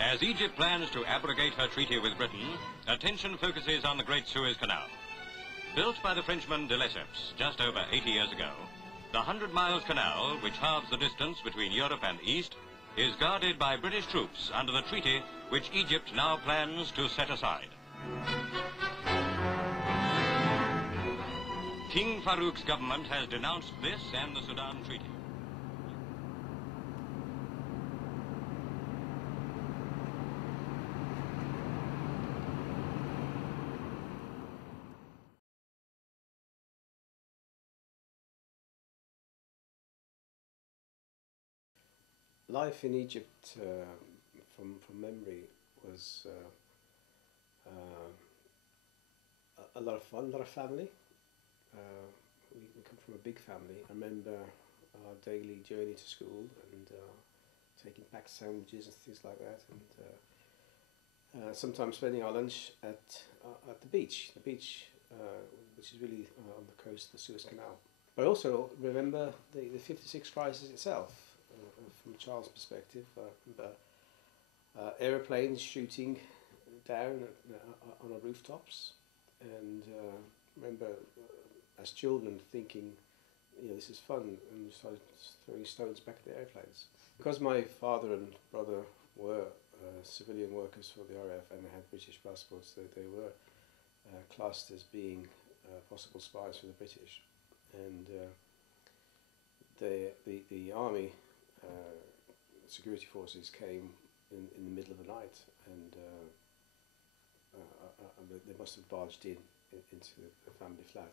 As Egypt plans to abrogate her treaty with Britain, attention focuses on the Great Suez Canal. Built by the Frenchman de Lesseps just over 80 years ago, the 100 Miles Canal, which halves the distance between Europe and the East, is guarded by British troops under the treaty which Egypt now plans to set aside. King Farouk's government has denounced this and the Sudan Treaty. Life in Egypt, from memory, was a lot of fun, a lot of family. We come from a big family. I remember our daily journey to school and taking packed sandwiches and things like that, and sometimes spending our lunch at the beach, which is really on the coast of the Suez Canal. But I also remember the 56 crisis itself. From a child's perspective, aeroplanes shooting down on our rooftops, and remember as children thinking, this is fun, and we started throwing stones back at the airplanes. Because my father and brother were civilian workers for the RAF and they had British passports, they were classed as being possible spies for the British, and the army security forces came in the middle of the night, and they must have barged into the family flat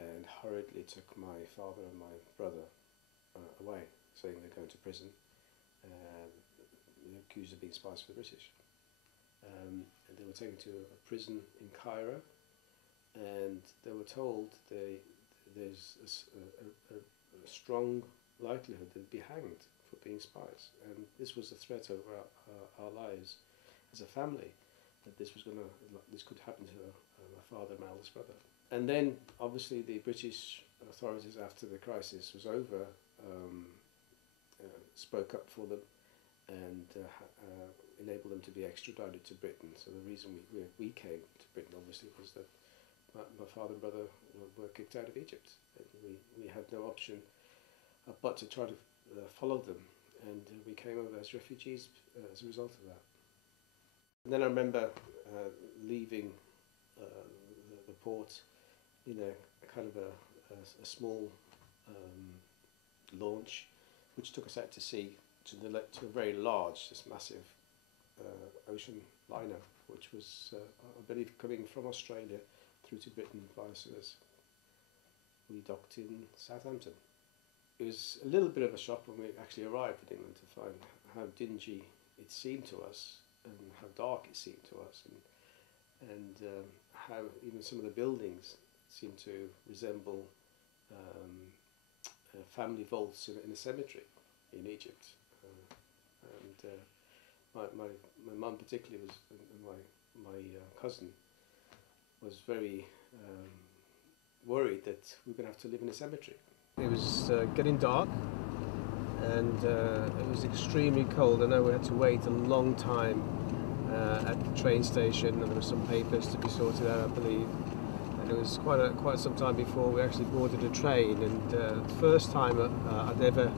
and hurriedly took my father and my brother away, saying they're going to prison, accused of being spies for the British. And they were taken to a prison in Cairo, and they were told there's a strong likelihood they'd be hanged for being spies, and this was a threat over our lives as a family, that this could happen to my father and my eldest brother. And then obviously the British authorities, after the crisis was over, spoke up for them and enabled them to be extradited to Britain. So the reason we came to Britain obviously was that my father and brother were kicked out of Egypt, and we had no option but to try to follow them, and we came over as refugees as a result of that. And then I remember leaving the port in a kind of a small launch, which took us out to sea to a very large, this massive ocean liner, which was, I believe, coming from Australia through to Britain via Suez. We docked in Southampton. It was a little bit of a shock when we actually arrived in England to find how dingy it seemed to us and how dark it seemed to us, and how even some of the buildings seemed to resemble family vaults in a cemetery in Egypt. My mum particularly was, and my cousin was very worried that we were going to have to live in a cemetery. It was getting dark, and it was extremely cold. I know we had to wait a long time at the train station, and there were some papers to be sorted out, I believe. And it was quite some time before we actually boarded a train. And the first time I'd ever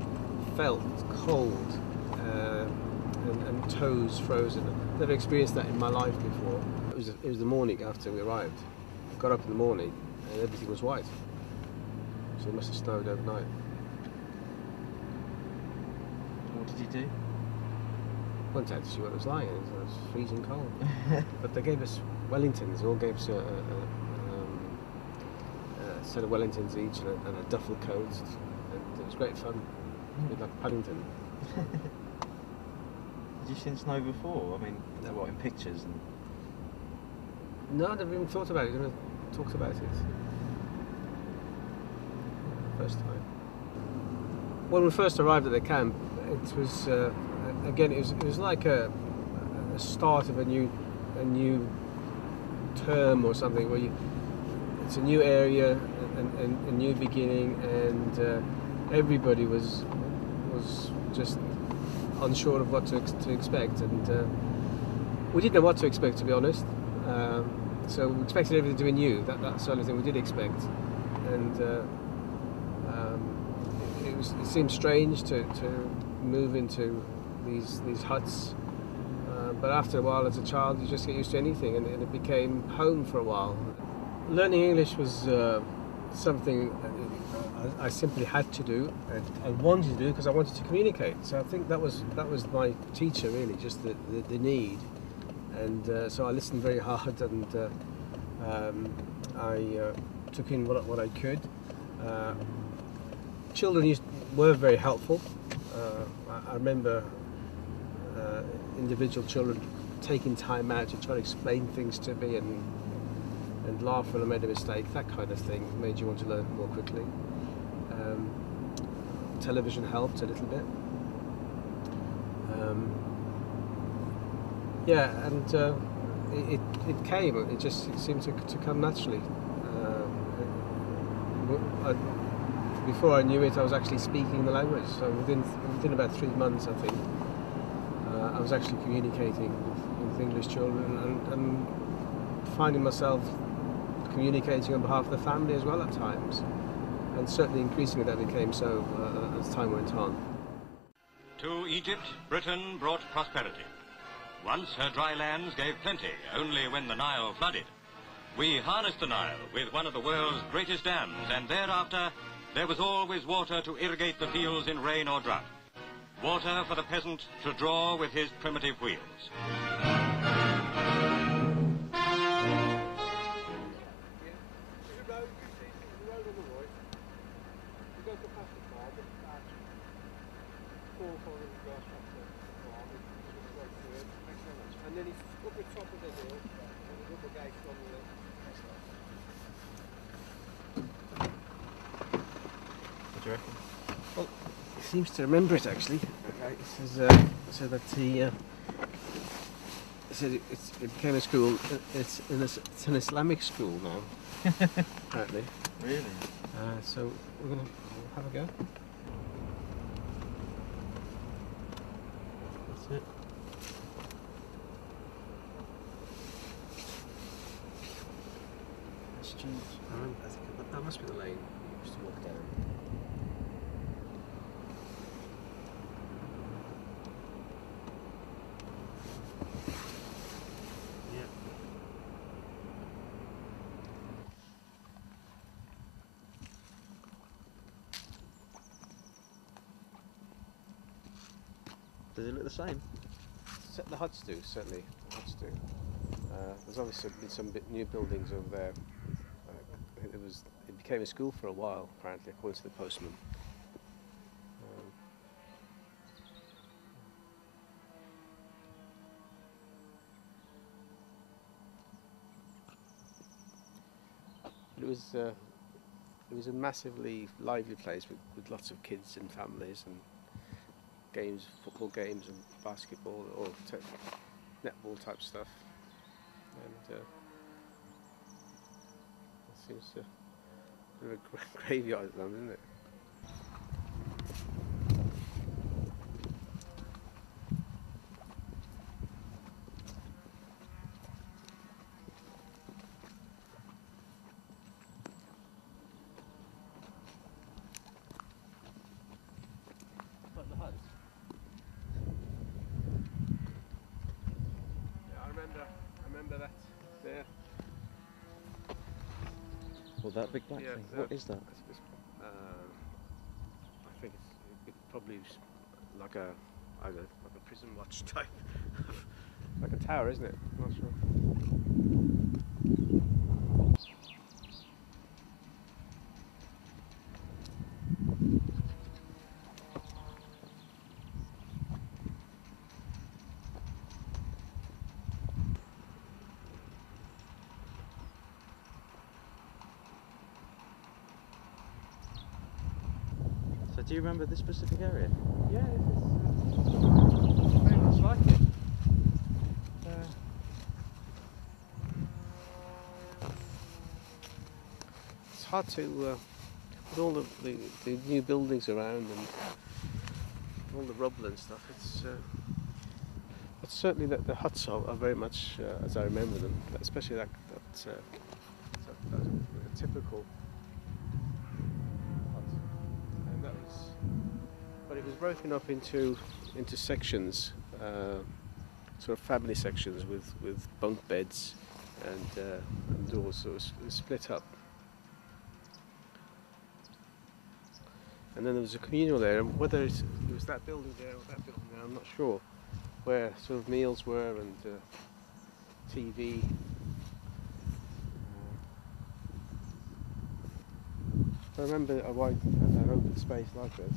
felt cold and toes frozen. I've never experienced that in my life before. It was the morning after we arrived. I got up in the morning, and everything was white. So it must have snowed overnight. What did you do? Went out to see what it was like. It was freezing cold. But they gave us Wellingtons. They all gave us a set of Wellingtons each and a duffel coat. And it was great fun. A bit like Paddington. Did you see snow before? I mean, what, in pictures? And... No, I never even thought about it. Never talked about it. First time. When we first arrived at the camp, it was again. It was like a start of a new term or something, where it's a new area, a new beginning, and everybody was just unsure of what to expect, and we didn't know what to expect, to be honest. So we expected everything to be new. That's the only thing we did expect, and it seemed strange to move into these huts. But after a while, as a child, you just get used to anything, and it became home for a while. Learning English was something I simply had to do, and I wanted to do because I wanted to communicate. So I think that was my teacher, really, just the need. And so I listened very hard, and I took in what I could. Children were very helpful. I remember individual children taking time out to try to explain things to me and laugh when I made a mistake. That kind of thing made you want to learn more quickly. Television helped a little bit. Yeah, and it came. It seemed to come naturally. Before I knew it, I was actually speaking the language. So within about 3 months, I think, I was actually communicating with English children, and finding myself communicating on behalf of the family as well at times. And certainly increasingly that became so as time went on. To Egypt, Britain brought prosperity. Once her dry lands gave plenty, only when the Nile flooded. We harnessed the Nile with one of the world's greatest dams, and thereafter there was always water to irrigate the fields in rain or drought. Water for the peasant to draw with his primitive wheels. And then it's up the top of the hill, and the rubber gate on the left. What do you reckon? Well, he seems to remember it actually. Okay, it says that he said it became a school. It's an Islamic school now, apparently. Really? So we'll have a go. That's it. I think that must be the lane we used to walk down. Yeah. Does it look the same? The huts do, certainly. The huts do. There's obviously been some new buildings over there. I think it became a school for a while, apparently, according to the postman. It was a massively lively place with lots of kids and families and games, football games and basketball or netball type stuff. And it seems to be a graveyard at the moment, isn't it? I remember that there. Well, that big black thing. What is that? I think it's probably like a, I don't know, like a prison watch type, like a tower, isn't it? I'm not sure. So do you remember this specific area? Yeah, it's very much like it. It's hard to, with all the new buildings around and all the rubble and stuff. It's certainly that the huts are very much as I remember them, especially that typical hut. And that was, but it was broken up into sections, sort of family sections with bunk beds and doors. So it was split up. And then there was a communal area, and whether it was that building there or that building there, I'm not sure, where sort of meals were and TV. I remember a wide, an open space like this.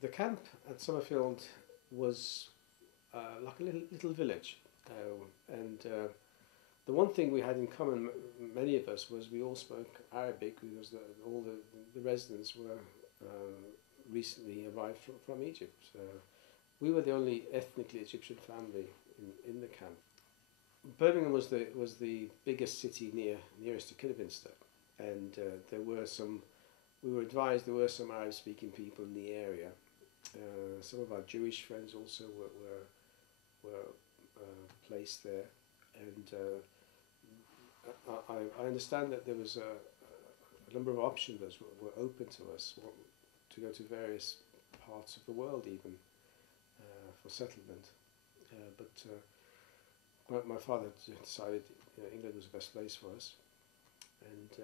The camp at Summerfield was like a little village, and the one thing we had in common, many of us, was we all spoke Arabic because all the residents were recently arrived from Egypt. We were the only ethnically Egyptian family in the camp. Birmingham was the biggest city nearest to Kidderminster, and there were some. We were advised there were some Arab-speaking people in the area. Some of our Jewish friends also were placed there, and I understand that there was a number of options that were open to us to go to various parts of the world even for settlement. But my father decided England was the best place for us, and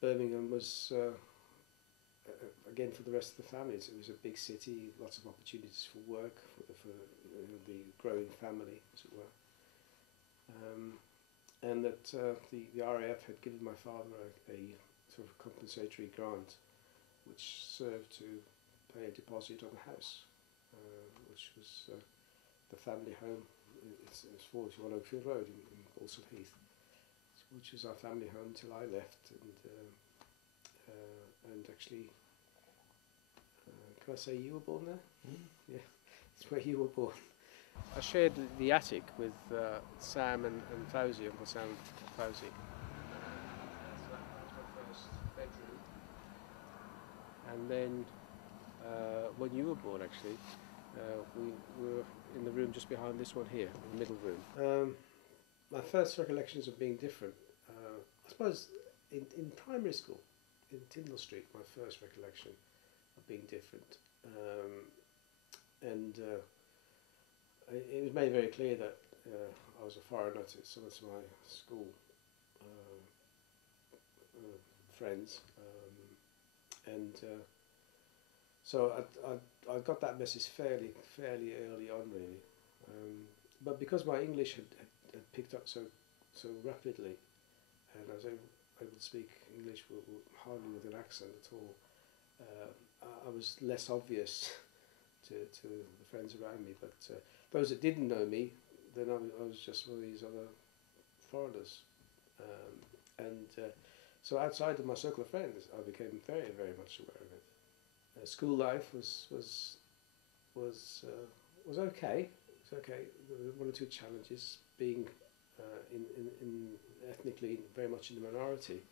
Birmingham was. Again, for the rest of the families, it was a big city, lots of opportunities for work for the growing family, as it were, and that the RAF had given my father a sort of compensatory grant, which served to pay a deposit on the house, which was the family home. It's 41 Oakfield Road in Balsall Heath, which was our family home till I left, and actually. Can I say you were born there? Mm. Yeah, it's where you were born. I shared the attic with Sam and Fauzi, Uncle Sam and Fauzi. So that was my first bedroom. And then when you were born, actually, we were in the room just behind this one here, in the middle room. My first recollections of being different, I suppose in primary school, in Tyndall Street, my first recollection of being different, and it was made very clear that I was a foreigner to some of my school friends, and so I got that message fairly early on, really. But because my English had picked up so rapidly, and I was able to speak English hardly with an accent at all, I was less obvious to the friends around me. But those that didn't know me, then I was just one of these other foreigners. So outside of my circle of friends, I became very much aware of it. School life was okay. It's okay. There were one or two challenges. Being in ethnically very much in the minority,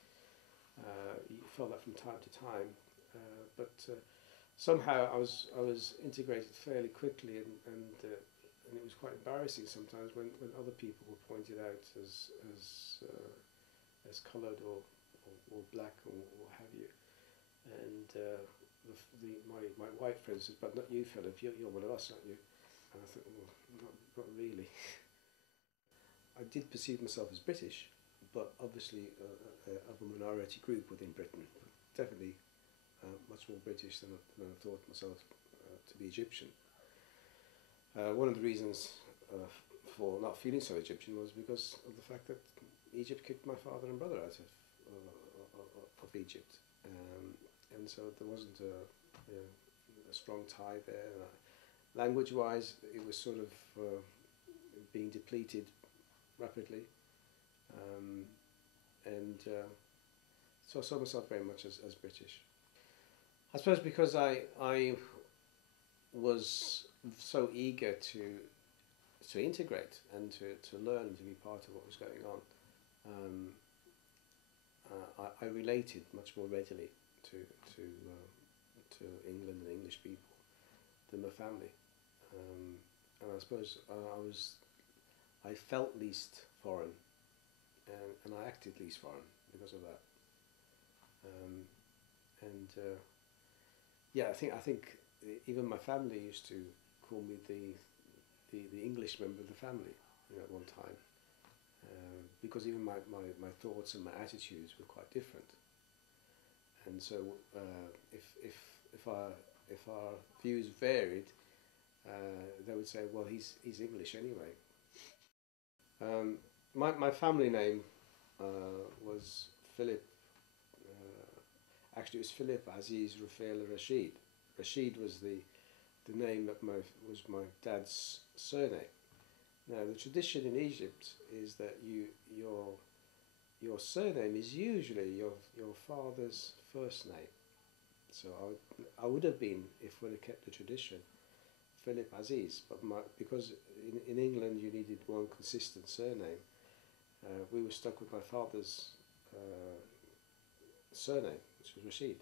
you felt that from time to time. But somehow I was integrated fairly quickly, and it was quite embarrassing sometimes when other people were pointed out as coloured or black or what have you. And my white friend says, "But not you, Philip. You're one of us, aren't you?" And I thought, well, not really. I did perceive myself as British, but obviously of a minority group within Britain. Definitely much more British than I thought myself to be Egyptian. One of the reasons for not feeling so Egyptian was because of the fact that Egypt kicked my father and brother out of Egypt, and so there wasn't a strong tie there. language-wise, it was sort of being depleted rapidly, and so I saw myself very much as British. I suppose because I was so eager to integrate and to learn and to be part of what was going on. I related much more readily to England and English people than my family, and I suppose I felt least foreign, and I acted least foreign because of that. Yeah, I think even my family used to call me the English member of the family, at one time, because even my thoughts and my attitudes were quite different. And so if our views varied, they would say, well, he's English anyway. My family name was Philip. Actually, it was Philip Aziz Rafael Rashid. Rashid was the name that was my dad's surname. Now, the tradition in Egypt is that your surname is usually your father's first name. So I would have been, if we'd have kept the tradition, Philip Aziz. But because in England you needed one consistent surname, we were stuck with my father's surname, which was Rashid.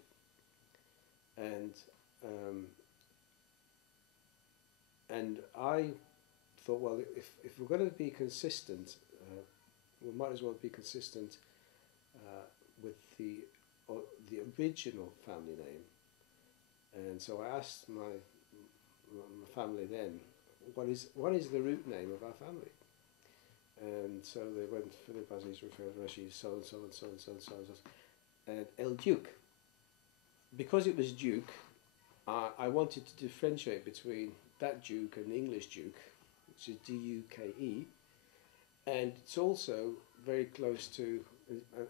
And I thought, well, if we're going to be consistent, we might as well be consistent with the original family name. And so I asked my family then, what is the root name of our family? And so they went, Philip Aziz Rafael Rashid, so and so and so and so and so and so, and El Duke. Because it was Duke, I wanted to differentiate between that Duke and the English Duke, which is D-U-K-E, and it's also very close to,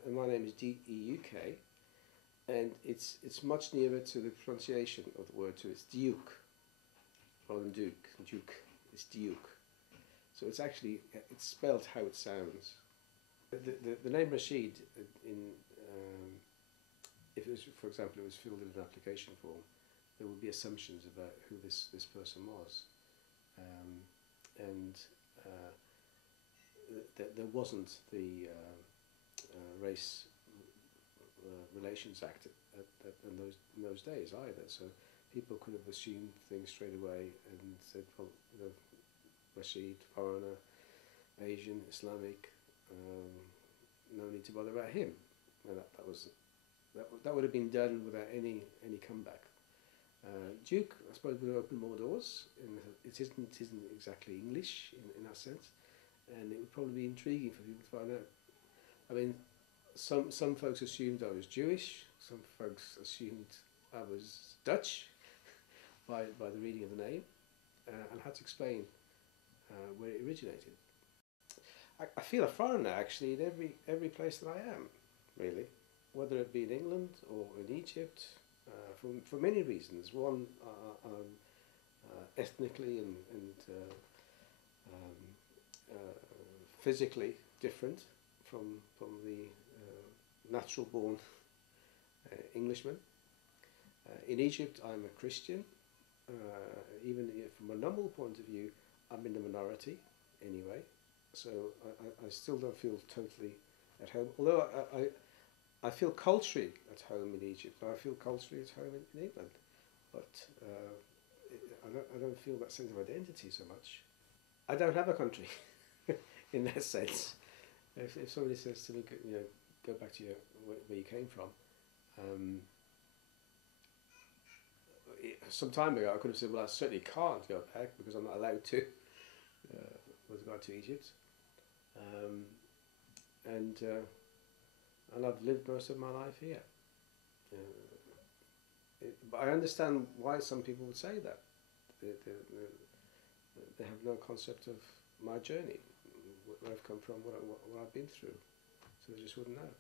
and my name is D-E-U-K, and it's much nearer to the pronunciation of the word, so it's Duke, rather than Duke, it's Duke. So it's actually, it's spelled how it sounds. The name Rashid, if it was, for example, it was filled in an application form, there would be assumptions about who this person was. There wasn't the Race Relations Act in those days either, so people could have assumed things straight away and said, well, Rashid, foreigner, Asian, Islamic, no need to bother about him. And that would have been done without any comeback. Duke, I suppose, would have opened more doors. It isn't exactly English in that sense, and it would probably be intriguing for people to find out. I mean, some folks assumed I was Jewish. Some folks assumed I was Dutch by the reading of the name, and had to explain where it originated. I feel a foreigner actually in every place that I am, really, whether it be in England or in Egypt, for many reasons. One, ethnically and physically different from the natural-born Englishman. In Egypt, I'm a Christian. Even from a nominal point of view, I'm in the minority anyway. So I still don't feel totally at home. Although I feel culturally at home in Egypt. I feel culturally at home in England. But I don't feel that sense of identity so much. I don't have a country in that sense. If somebody says to me, go back to where you came from, some time ago I could have said, well, I certainly can't go back because I'm not allowed to with regard to Egypt. And I've lived most of my life here. But I understand why some people would say that. They have no concept of my journey, where I've come from, what I've been through. So they just wouldn't know.